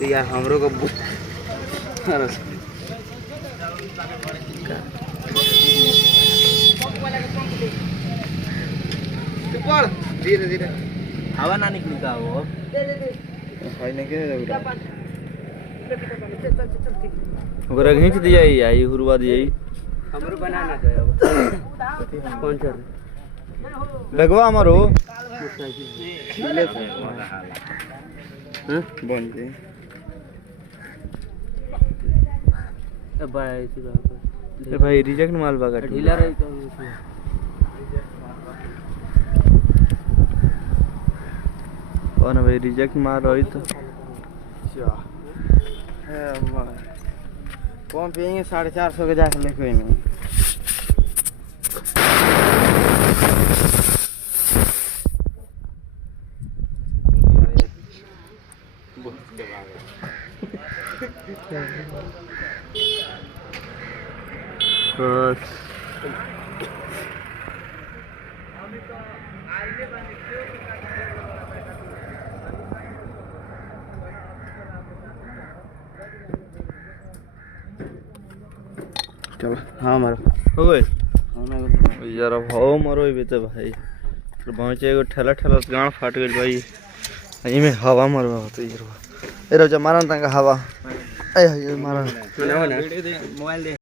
तो यार हमरो को धीरे धीरे हवा ना निकलता वो भाई ने के ओकरा खींच दिया आई हुरवा दिया हमरो बनाना है अब पंचर लगवा हमारो हां बन गई अब भाई इसी बात पे भाई रिजेक्ट माल बागा ढीला रही तो कौन भाई रिजेक्ट मार रही तो अच्छा है कौन पिएंगे 450 के जाके ले कोई नहीं चलो हाँ मारो हो गए यार अब हो मरो भी तो भाई पहुंचे एगो ठेला ठेला गाँव फाट गई भाई यही में हवा मरवा होते यार ए रोजा मारन तंग हवा ए मारन मोबाइल दे